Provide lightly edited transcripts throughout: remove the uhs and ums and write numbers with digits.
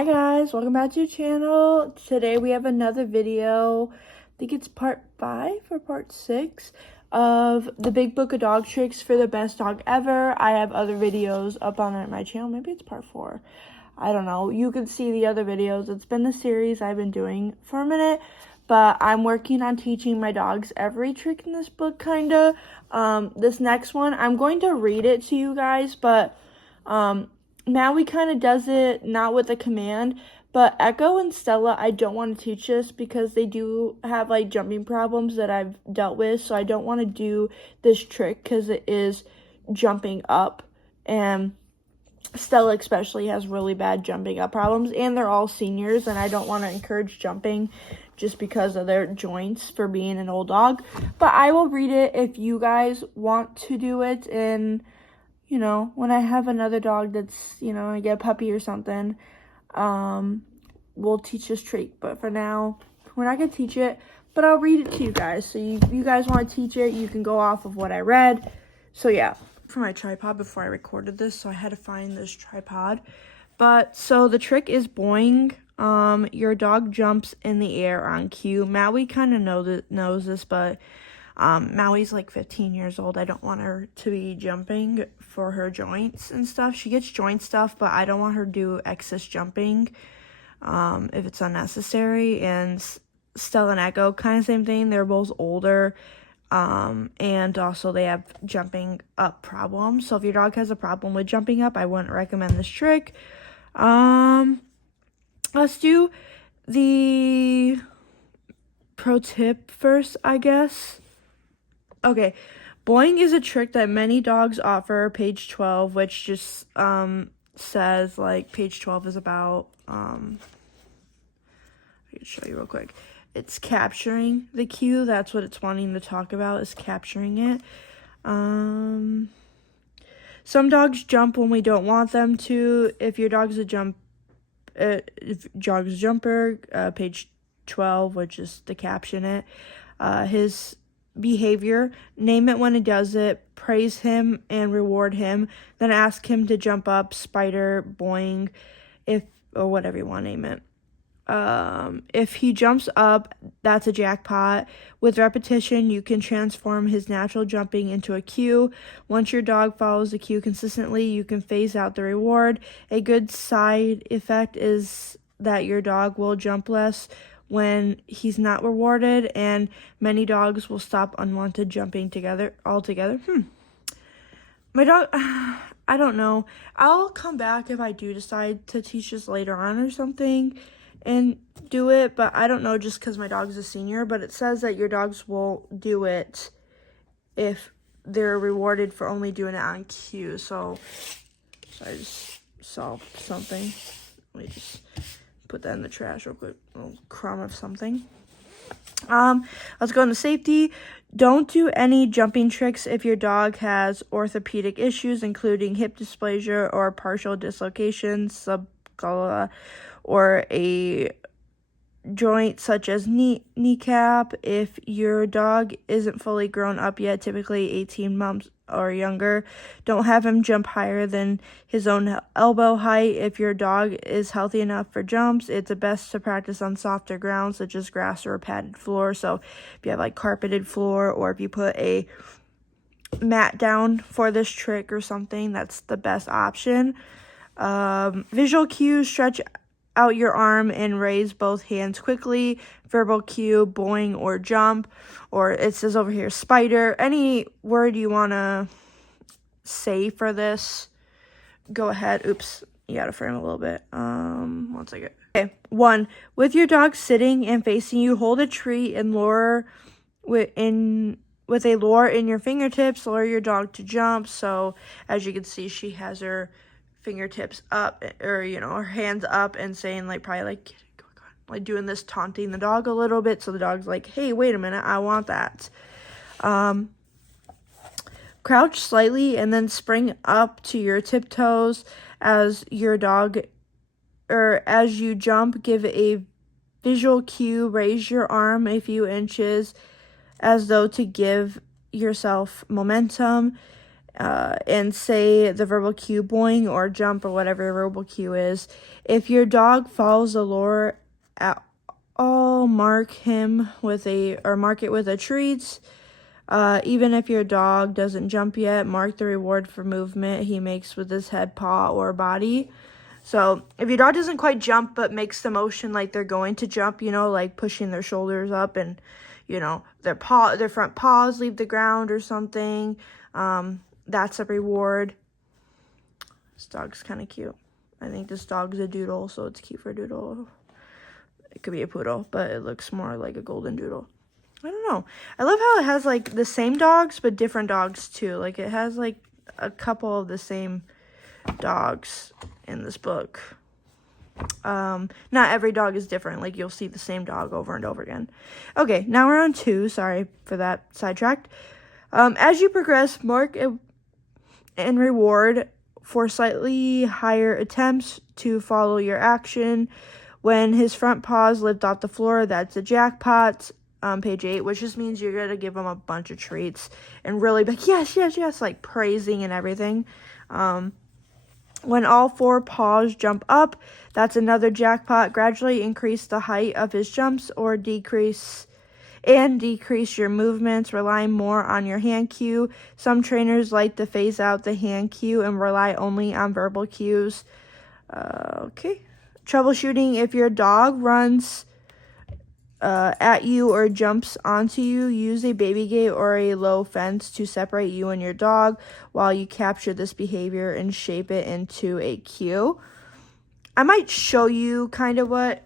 Hi guys, welcome back to the channel. Today we have another video. I think it's part 5 or part 6 of the big book of dog tricks for the best dog ever. I have other videos up on my channel. Maybe it's part 4. I don't know. You can see the other videos. It's been the series I've been doing for a minute, but I'm working on teaching my dogs every trick in this book, kinda. This next one, I'm going to read it to you guys, but Maui kind of does it not with a command, but Echo and Stella, I don't want to teach this because they do have like jumping problems that I've dealt with, so I don't want to do this trick because it is jumping up, and Stella especially has really bad jumping up problems, and they're all seniors, and I don't want to encourage jumping just because of their joints for being an old dog. But I will read it if you guys want to do it, and you know, when I have another dog that's, you know, I get a puppy or something, we'll teach this trick. But for now, we're not going to teach it, but I'll read it to you guys. So if you guys want to teach it, you can go off of what I read. So yeah, for my tripod before I recorded this, so I had to find this tripod. But so the trick is boing. Your dog jumps in the air on cue. Maui kind of knows this, but Maui's like 15 years old. I don't want her to be jumping for her joints and stuff. She gets joint stuff, but I don't want her to do excess jumping if it's unnecessary. And Stella and Echo, kind of same thing. They're both older, and also they have jumping up problems. So if your dog has a problem with jumping up, I wouldn't recommend this trick. Let's do the pro tip first, I guess. Okay, boing is a trick that many dogs offer, page 12, which just says, like, page 12 is about, I can show you real quick. It's capturing the cue. That's what it's wanting to talk about, is capturing it. Some dogs jump when we don't want them to. If your dog's a jumper, page 12, which is to caption it, his behavior, name it when he does it, praise him and reward him, then ask him to jump up, spider, boing, or whatever you want to name it. If he jumps up, that's a jackpot. With repetition, you can transform his natural jumping into a cue. Once your dog follows the cue consistently, you can phase out the reward. A good side effect is that your dog will jump less when he's not rewarded, and many dogs will stop unwanted jumping altogether. My dog, I don't know. I'll come back if I do decide to teach this later on or something and do it, but I don't know, just because my dog's a senior. But it says that your dogs will do it if they're rewarded for only doing it on cue. So I just saw something. Let me just put that in the trash real quick. A little crumb of something. Let's go into safety. Don't do any jumping tricks if your dog has orthopedic issues, including hip dysplasia or partial dislocation, subcula, or a joint such as kneecap. If your dog isn't fully grown up yet, typically 18 months or younger, don't have him jump higher than his own elbow height. If your dog is healthy enough for jumps, it's best to practice on softer ground such as grass or a padded floor. So if you have like carpeted floor, or if you put a mat down for this trick or something, that's the best option. Visual cues: stretch out your arm and raise both hands quickly. Verbal cue: boing or jump, or it says over here spider. Any word you want to say for this, go ahead. Oops, you gotta frame a little bit. 1 second. Okay, 1. With your dog sitting and facing you, hold a treat and lure with a lure in your fingertips. Lure your dog to jump. So as you can see, she has her fingertips up, or you know, her hands up, and saying, like, probably like doing this, taunting the dog a little bit, so the dog's like, hey, wait a minute, I want that. Crouch slightly and then spring up to your tiptoes as your dog, or as you jump. Give a visual cue: raise your arm a few inches as though to give yourself momentum. and say the verbal cue, boing, or jump, or whatever your verbal cue is. If your dog follows the lure at all, mark it with a treat. Even if your dog doesn't jump yet, mark the reward for movement he makes with his head, paw, or body. So if your dog doesn't quite jump but makes the motion like they're going to jump, like pushing their shoulders up and, their front paws leave the ground or something, that's a reward. This dog's kind of cute. I think this dog's a doodle, so it's cute for a doodle. It could be a poodle, but it looks more like a golden doodle. I don't know. I love how it has, like, the same dogs, but different dogs, too. Like, it has, like, a couple of the same dogs in this book. Not every dog is different. Like, you'll see the same dog over and over again. Okay, now we're on 2. Sorry for that sidetracked. As you progress, mark and reward for slightly higher attempts to follow your action. When his front paws lift off the floor, that's a jackpot. Page 8, which just means you're going to give him a bunch of treats and really be like, yes, yes, yes, like praising and everything. When all 4 paws jump up, that's another jackpot. Gradually increase the height of his jumps or decrease your movements, relying more on your hand cue. Some trainers like to phase out the hand cue and rely only on verbal cues. Okay. Troubleshooting: if your dog runs at you or jumps onto you, use a baby gate or a low fence to separate you and your dog while you capture this behavior and shape it into a cue. I might show you kind of what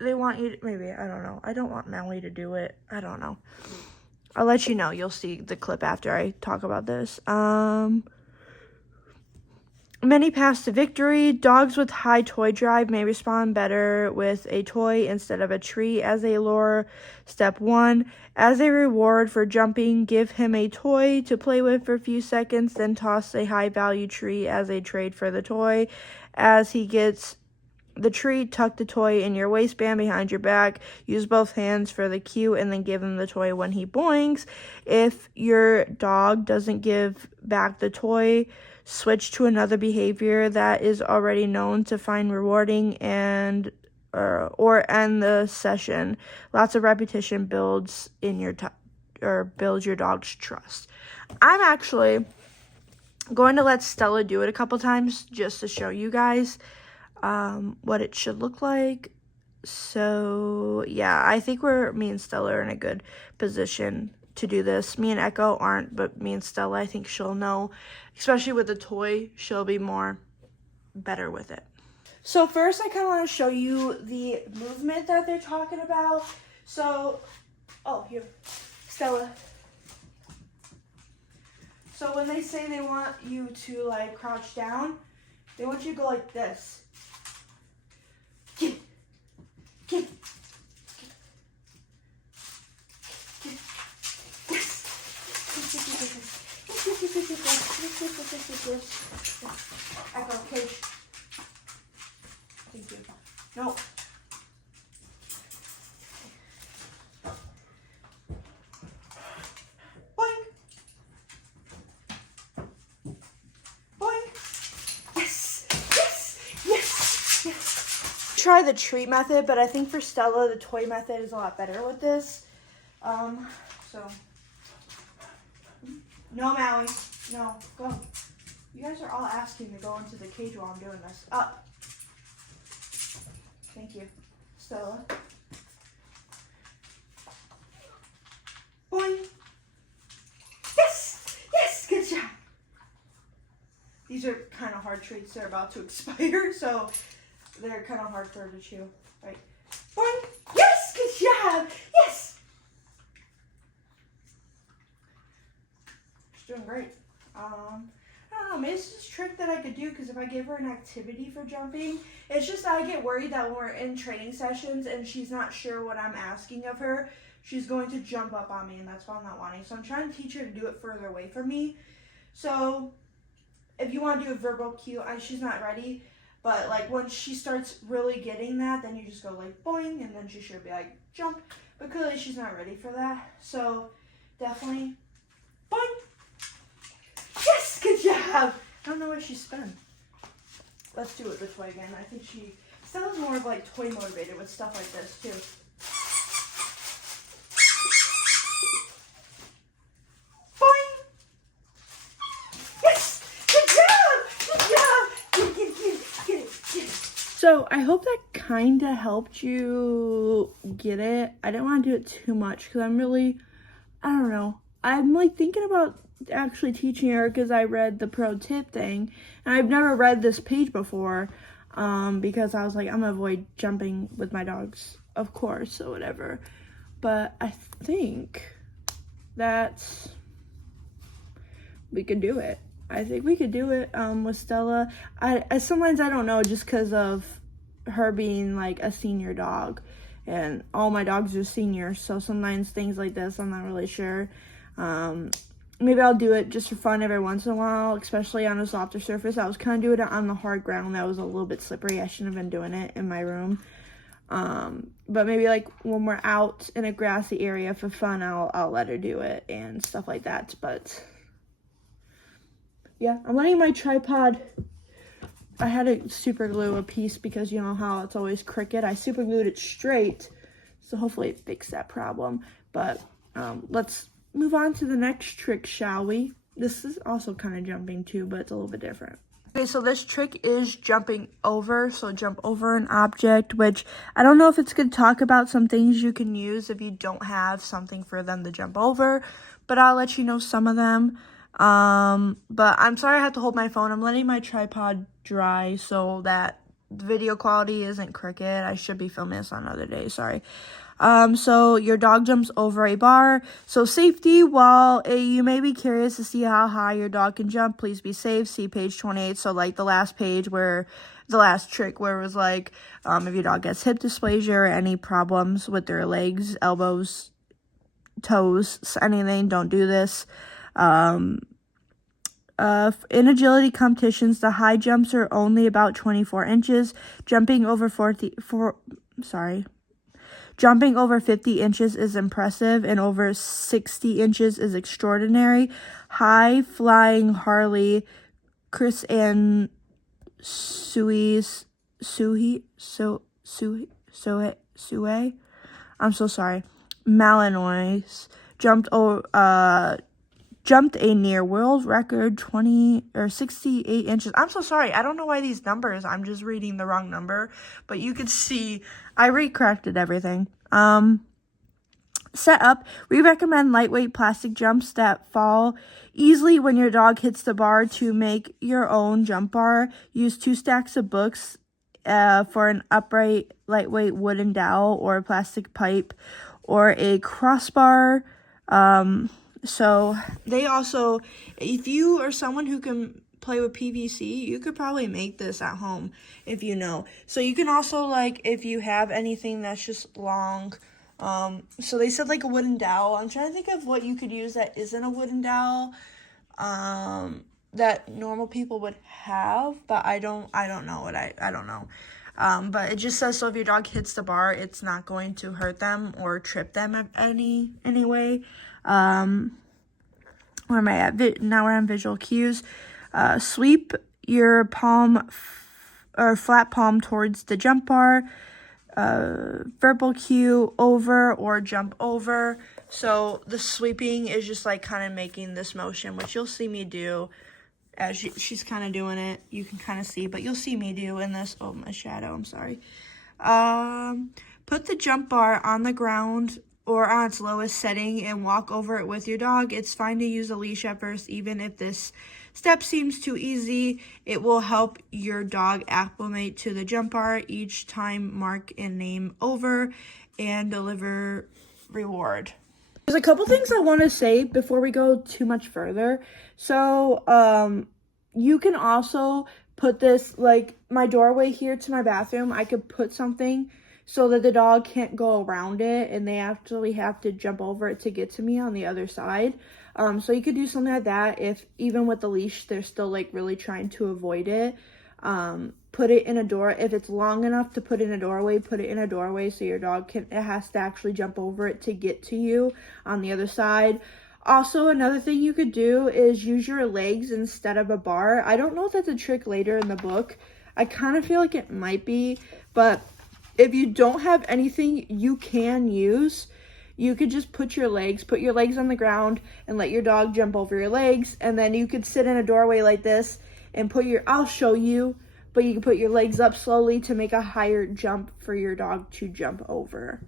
they want you to, maybe, I don't know. I don't want Maui to do it. I don't know. I'll let you know. You'll see the clip after I talk about this. Many paths to victory. Dogs with high toy drive may respond better with a toy instead of a treat as a lure. Step 1. As a reward for jumping, give him a toy to play with for a few seconds, then toss a high-value treat as a trade for the toy. As he gets the treat, tuck the toy in your waistband behind your back. Use both hands for the cue and then give him the toy when he boings. If your dog doesn't give back the toy, switch to another behavior that is already known to find rewarding or end the session. Lots of repetition builds builds your dog's trust. I'm actually going to let Stella do it a couple times just to show you guys what it should look like. So yeah, I think me and Stella are in a good position to do this. Me and Echo aren't, but me and Stella, I think she'll know, especially with the toy, she'll be better with it. So first I kind of want to show you the movement that they're talking about. So, here, Stella. So when they say they want you to like crouch down, they want you to go like this. Get. Echo, cage. Thank you. No. Boing. Boing. Yes. Yes. Yes. Yes. Try the treat method, but I think for Stella, the toy method is a lot better with this. So. No, Maui. No, go. You guys are all asking to go into the cage while I'm doing this. Up. Thank you. Stella. Boing. Yes! Yes! Good job. These are kind of hard treats. They're about to expire, so they're kind of hard for her to chew. Right. Boing. Yes! Good job! Yes! She's doing great. I don't know, maybe it's just a trick that I could do, because if I give her an activity for jumping, it's just that I get worried that when we're in training sessions and she's not sure what I'm asking of her, she's going to jump up on me, and that's why I'm not wanting. So I'm trying to teach her to do it further away from me. So if you want to do a verbal cue, she's not ready, but like once she starts really getting that, then you just go like boing, and then she should be like jump, but clearly she's not ready for that. So definitely boing. Yes! have. I don't know where she's been. Let's do it this way again. I think Stella's more of like toy motivated with stuff like this too. Boing! Yes! Good job! Get it. So I hope that kind of helped you get it. I didn't want to do it too much because I don't know. I'm like thinking about actually teaching her because I read the pro tip thing and I've never read this page before because I was like, I'm gonna avoid jumping with my dogs, of course, or whatever. But I think that we could do it. I think we could do it with Stella. I sometimes I don't know, just because of her being like a senior dog and all my dogs are seniors, so sometimes things like this I'm not really sure. Maybe I'll do it just for fun every once in a while, especially on a softer surface. I was kind of doing it on the hard ground that was a little bit slippery. I shouldn't have been doing it in my room. But maybe like when we're out in a grassy area for fun, I'll let her do it and stuff like that. But yeah, I'm letting my tripod, I had to super glue a piece because you know how it's always crooked. I super glued it straight, so hopefully it fixed that problem. But let's move on to the next trick, shall we? This is also kind of jumping too, but it's a little bit different. Okay, so this trick is jumping over. So jump over an object, which I don't know if it's good to talk about some things you can use if you don't have something for them to jump over, but I'll let you know some of them. But I'm sorry I have to hold my phone. I'm letting my tripod dry so that the video quality isn't crooked. I should be filming this on another day, sorry. So your dog jumps over a bar. So safety, while you may be curious to see how high your dog can jump, please be safe. See page 28. So like the last page where the last trick where it was like, if your dog gets hip dysplasia or any problems with their legs, elbows, toes, anything, don't do this. In agility competitions, the high jumps are only about 24 inches. Jumping over 50 inches is impressive, and over 60 inches is extraordinary. High flying Harley, Chris and Sue, I'm so sorry, malinois, jumped a near world record 68 inches. I'm so sorry. I don't know why these numbers, I'm just reading the wrong number, but you can see I recorrected everything. Setup, we recommend lightweight plastic jumps that fall easily when your dog hits the bar. To make your own jump bar, use 2 stacks of books for an upright lightweight wooden dowel or a plastic pipe or a crossbar. So they also, if you are someone who can play with PVC, you could probably make this at home if you know. So you can also, like, if you have anything that's just long, so they said like a wooden dowel. I'm trying to think of what you could use that isn't a wooden dowel, that normal people would have, but I don't know what I don't know. But it just says, so if your dog hits the bar, it's not going to hurt them or trip them any way. Where am I at? Now we're on visual cues. Sweep your palm or flat palm towards the jump bar. Verbal cue, over or jump over. So the sweeping is just like kind of making this motion, which you'll see me do as she's kind of doing it. You can kind of see, but you'll see me do in this. Oh, my shadow, I'm sorry. Put the jump bar on the ground or on its lowest setting and walk over it with your dog. It's fine to use a leash at first, even if this step seems too easy. It will help your dog acclimate to the jump bar. Each time, mark and name over and deliver reward. There's a couple things I want to say before we go too much further. So, you can also put this, like my doorway here to my bathroom, I could put something so that the dog can't go around it and they actually have to jump over it to get to me on the other side. So you could do something like that if even with the leash they're still like really trying to avoid it. Put it in a door. If it's long enough to put in a doorway, put it in a doorway so your dog it has to actually jump over it to get to you on the other side. Also, another thing you could do is use your legs instead of a bar. I don't know if that's a trick later in the book. I kind of feel like it might be, but if you don't have anything you can use, you could just put your legs on the ground and let your dog jump over your legs, and then you could sit in a doorway like this and I'll show you, but you can put your legs up slowly to make a higher jump for your dog to jump over.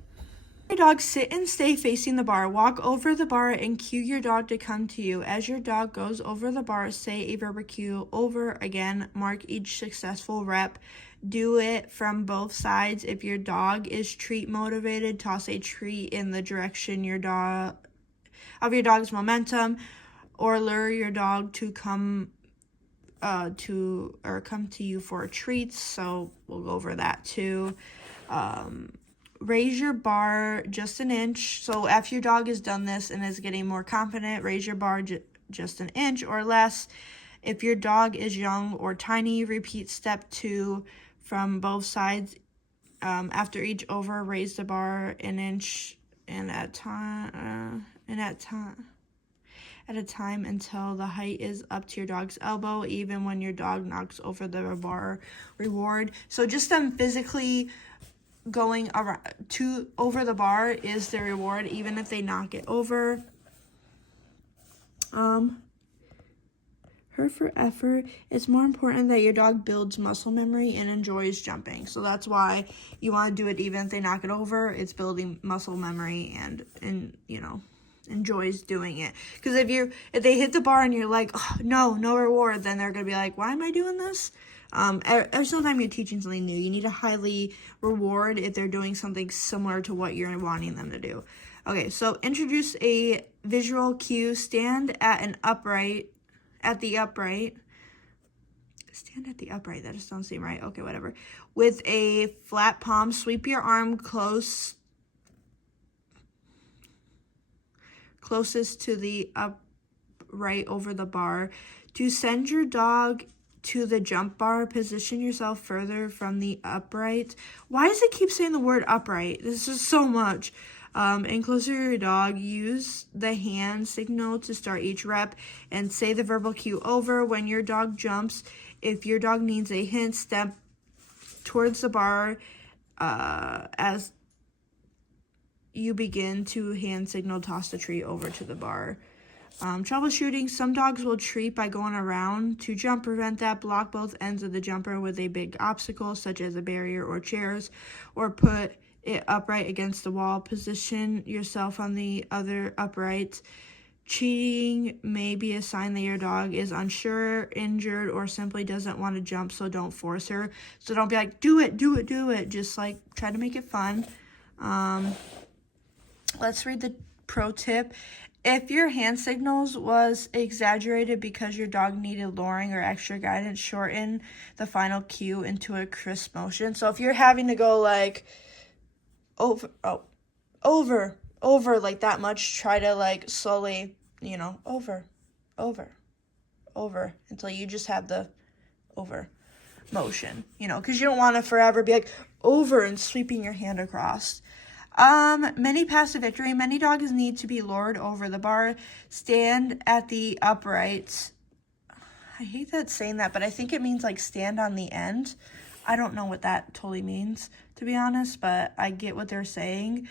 Your dog, sit and stay facing the bar. Walk over the bar and cue your dog to come to you. As your dog goes over the bar, say a verbal cue over again. Mark each successful rep. Do it from both sides. If your dog is treat motivated, toss a treat in the direction your dog's momentum, or lure your dog to come to you for a treat. So we'll go over that too. Raise your bar just an inch. So after your dog has done this and is getting more confident, raise your bar just an inch or less. If your dog is young or tiny, repeat step 2 from both sides. After each over, raise the bar an inch and at a time until the height is up to your dog's elbow, even when your dog knocks over the bar. Reward. So just them physically going around over the bar is the reward, even if they knock it over. Her for effort. It's more important that your dog builds muscle memory and enjoys jumping. So that's why you want to do it even if they knock it over. It's building muscle memory and enjoys doing it. Because if they hit the bar and you're like, oh, no reward, then they're gonna be like, why am I doing this? Every single time you're teaching something new, you need to highly reward if they're doing something similar to what you're wanting them to do. Okay, so introduce a visual cue. Stand at the upright. That just doesn't seem right. Okay, whatever. With a flat palm, sweep your arm closest to the upright over the bar. To send your dog to the jump bar, position yourself further from the upright. Why does it keep saying the word upright? This is so much. And closer to your dog. Use the hand signal to start each rep and say the verbal cue over. When your dog jumps, if your dog needs a hint, step towards the bar as you begin to hand signal, toss the treat over to the bar. Troubleshooting. Some dogs will treat by going around. To jump, prevent that. Block both ends of the jumper with a big obstacle, such as a barrier or chairs, or put it upright against the wall. Position yourself on the other upright. Cheating may be a sign that your dog is unsure, injured, or simply doesn't want to jump, so don't force her. So don't be like, do it. Just like try to make it fun. Let's read the pro tip. If your hand signals was exaggerated because your dog needed luring or extra guidance, shorten the final cue into a crisp motion. So if you're having to go like over like that much, try to like slowly, over until you just have the over motion, because you don't want to forever be like over and sweeping your hand across. Many pass to victory. Many dogs need to be lured over the bar. Stand at the upright. I hate that saying that, but I think it means like stand on the end. I don't know what that totally means, to be honest, but I get what they're saying.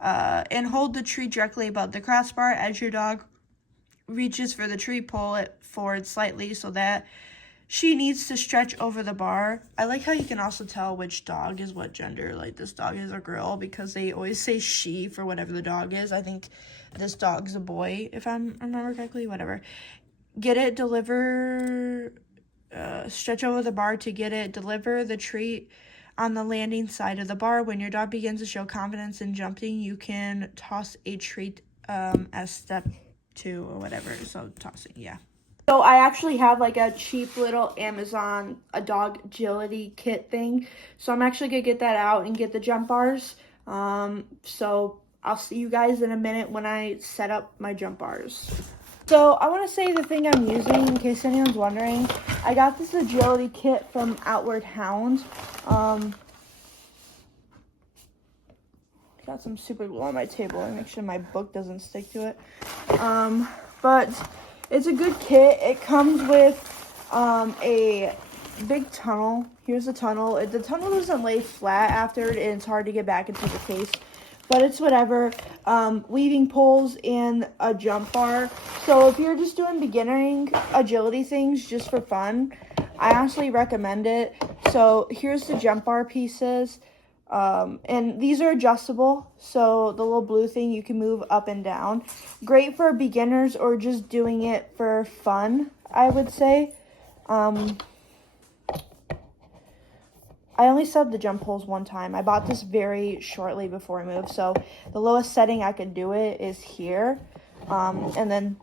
And hold the tree directly above the crossbar. As your dog reaches for the tree, pull it forward slightly so that she needs to stretch over the bar. I like how you can also tell which dog is what gender. Like this dog is a girl because they always say she for whatever the dog is. I think this dog's a boy, if I remember correctly. Whatever. Get it, stretch over the bar to get it. Deliver the treat on the landing side of the bar. When your dog begins to show confidence in jumping, you can toss a treat as step 2 or whatever. So tossing, yeah. So I actually have like a cheap little Amazon, a dog agility kit thing. So I'm actually going to get that out and get the jump bars. So I'll see you guys in a minute when I set up my jump bars. So I want to say the thing I'm using, in case anyone's wondering. I got this agility kit from Outward Hound. Got some super glue on my table and make sure my book doesn't stick to it. But it's a good kit. It comes with a big tunnel. Here's the tunnel. The tunnel doesn't lay flat after it, and it's hard to get back into the case. But it's whatever. Weaving poles and a jump bar. So if you're just doing beginning agility things just for fun, I honestly recommend it. So here's the jump bar pieces. And these are adjustable. So the little blue thing you can move up and down. Great for beginners or just doing it for fun, I would say. I only subbed the jump poles one time. I bought this very shortly before I moved, so the lowest setting I could do it is here. And then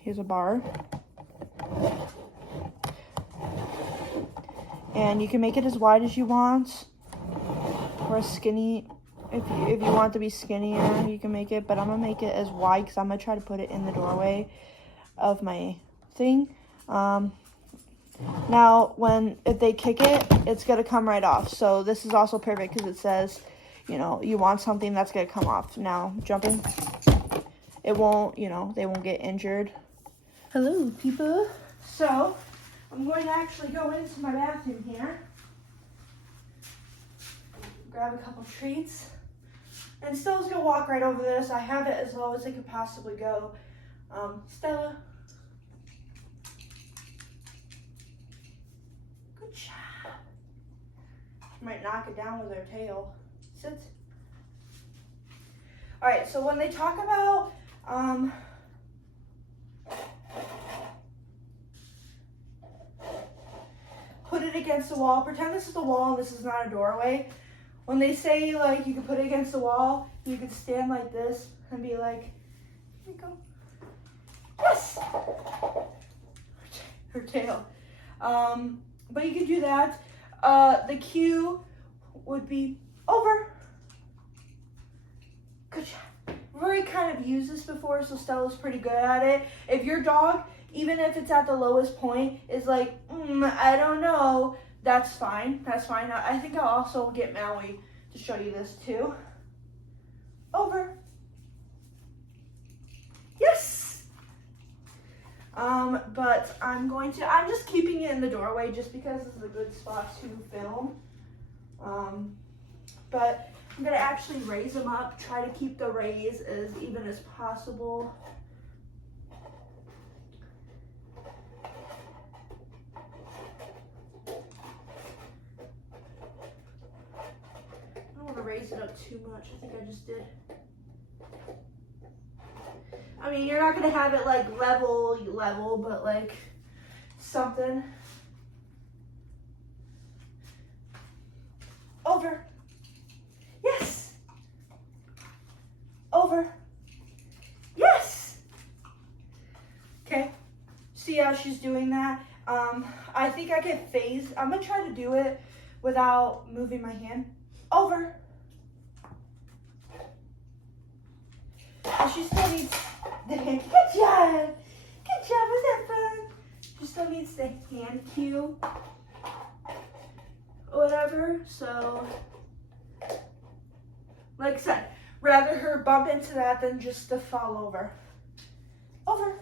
here's a bar. And you can make it as wide as you want, or as skinny. If you want it to be skinnier, you can make it, but I'm gonna make it as wide because I'm gonna try to put it in the doorway of my thing. Now, if they kick it, it's going to come right off. So this is also perfect because it says, you know, you want something that's going to come off. Now, jumping, it won't, you know, they won't get injured. Hello, people. So, I'm going to actually go into my bathroom here. Grab a couple treats. And Stella's going to walk right over this. I have it as low as it could possibly go. Stella. Might knock it down with their tail. Sit. All right, so when they talk about put it against the wall, pretend this is the wall and this is not a doorway. When they say like you can put it against the wall, you could stand like this and be like, here you go. Yes. Her tail. But you could do that. The cue would be over. Good job. We've already kind of used this before, so Stella's pretty good at it. If your dog, even if it's at the lowest point, is like, I don't know, that's fine. That's fine. I think I'll also get Maui to show you this too. Over. Yes. But I'm just keeping it in the doorway just because this is a good spot to film. But I'm gonna actually raise them up, try to keep the raise as even as possible. I don't want to raise it up too much. I think I just did. I mean, you're not gonna have it like level, but like something. Over. Yes. Over. Yes. Okay. See how she's doing that? I think I can phase. I'm gonna try to do it without moving my hand. Over. And she still needs the hand. Good job. Good job. Was that fun? She still needs the hand cue. Whatever. So, like I said, rather her bump into that than just to fall over. Over.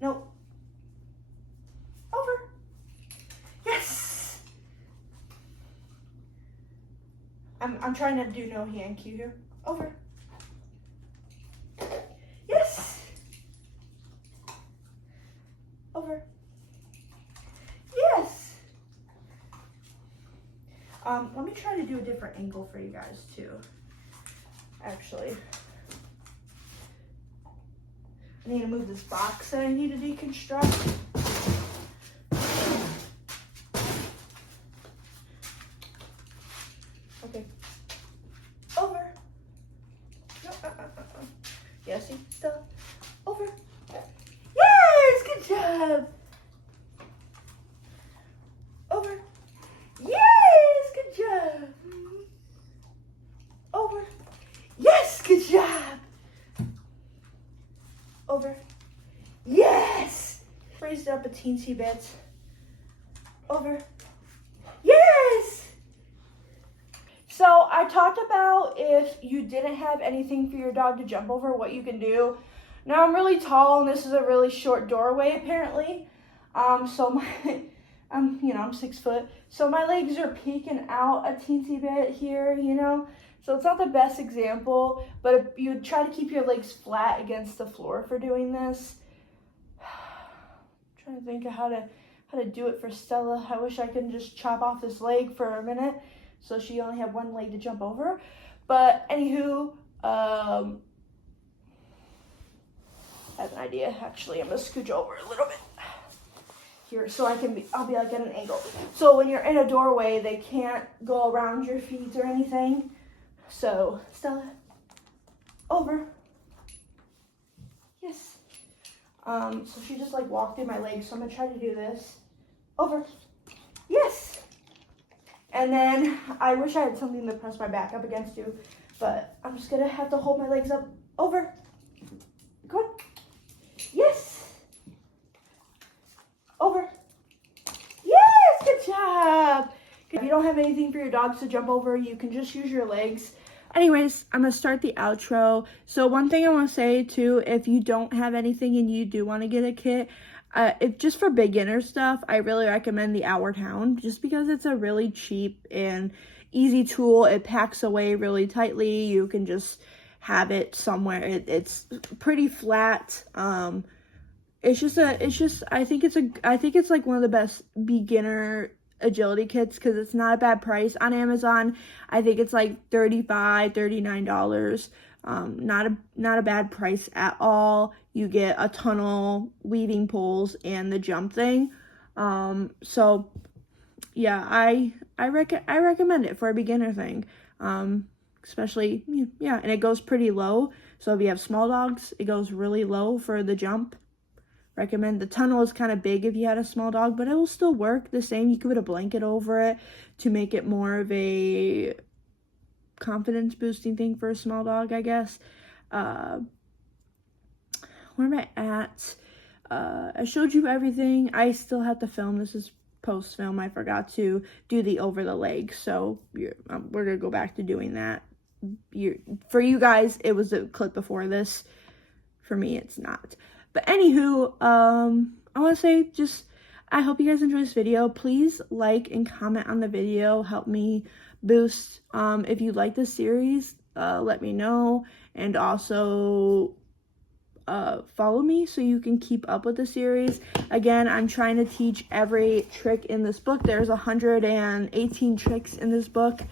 Nope. Over. Yes. I'm trying to do no hand cue here. Over. Yes. Over. Yes. Let me try to do a different angle for you guys too. Actually, I need to move this box that I need to deconstruct. Okay. Over. No, yes, see, still. Over. Yes, good job. Over. Yes, good job. Over. Yes, good job. Over. Yes. Raised up a teensy bit. Over. Yes. So I I talked about if you didn't have anything for your dog to jump over, what you can do. Now I'm really tall and this is a really short doorway apparently. So my, I'm 6 foot. So my legs are peeking out a teensy bit here, So it's not the best example, but if you try to keep your legs flat against the floor for doing this. I'm trying to think of how to do it for Stella. I wish I could just chop off this leg for a minute so she only had one leg to jump over. But anywho, I have an idea. Actually, I'm gonna scooch over a little bit here so I'll be like at an angle. So when you're in a doorway, they can't go around your feet or anything. So Stella, over. Yes. So she just like walked through my legs. So I'm gonna try to do this. Over. Yes. And then I wish I had something to press my back up against you, but I'm just gonna have to hold my legs up. Over. Go on. Yes. Over. Yes, good job. If you don't have anything for your dogs to jump over, you can just use your legs. Anyways, I'm going to start the outro. So one thing I want to say too, if you don't have anything and you do want to get a kit, if just for beginner stuff, I really recommend the Outward Hound just because it's a really cheap and easy tool. It packs away really tightly. You can just have it somewhere. It's pretty flat. I think it's like one of the best beginner agility kits because it's not a bad price on Amazon. I think it's like $39. Not a bad price at all. You get a tunnel, weaving poles, and the jump thing. So yeah, I recommend it for a beginner thing. Especially, yeah, and it goes pretty low. So if you have small dogs, it goes really low for the jump. Recommend. The tunnel is kind of big if you had a small dog, but it will still work the same. You could put a blanket over it to make it more of a confidence boosting thing for a small dog, I guess. Where am I at? I showed you everything. I still have to film. This is post film. I forgot to do the over the leg, so we're gonna go back to doing that. For you guys, it was a clip before this. For me, it's not. But anywho, I want to say I hope you guys enjoyed this video. Please like and comment on the video. Help me boost. If you like this series, let me know. And also follow me so you can keep up with the series. Again, I'm trying to teach every trick in this book. There's 118 tricks in this book.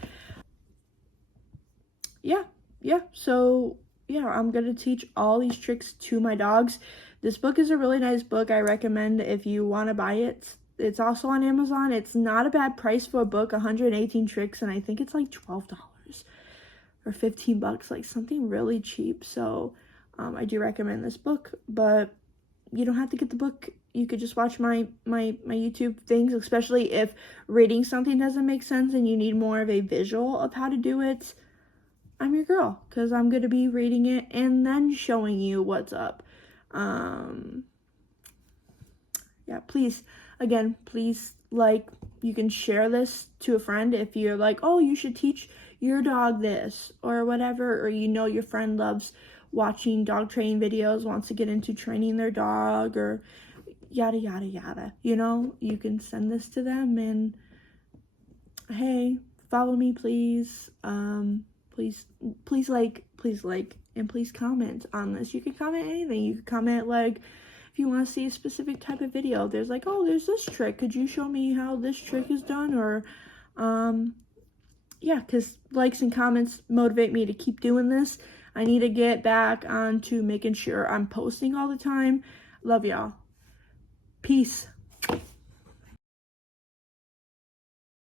So I'm gonna teach all these tricks to my dogs. This book is a really nice book. I recommend if you want to buy it. It's also on Amazon. It's not a bad price for a book, 118 tricks, and I think it's like $12 or $15, like something really cheap. So I do recommend this book, but you don't have to get the book. You could just watch my YouTube things, especially if reading something doesn't make sense and you need more of a visual of how to do it. I'm your girl, because I'm going to be reading it and then showing you what's up. Please you can share this to a friend if you're like, oh, you should teach your dog this or whatever, or your friend loves watching dog training videos, wants to get into training their dog or yada yada yada. You can send this to them and hey, follow me please. Please like, and please comment on this. You can comment anything. You can comment like if you want to see a specific type of video. There's like, oh, there's this trick. Could you show me how this trick is done? Or because likes and comments motivate me to keep doing this. I need to get back on to making sure I'm posting all the time. Love y'all. Peace.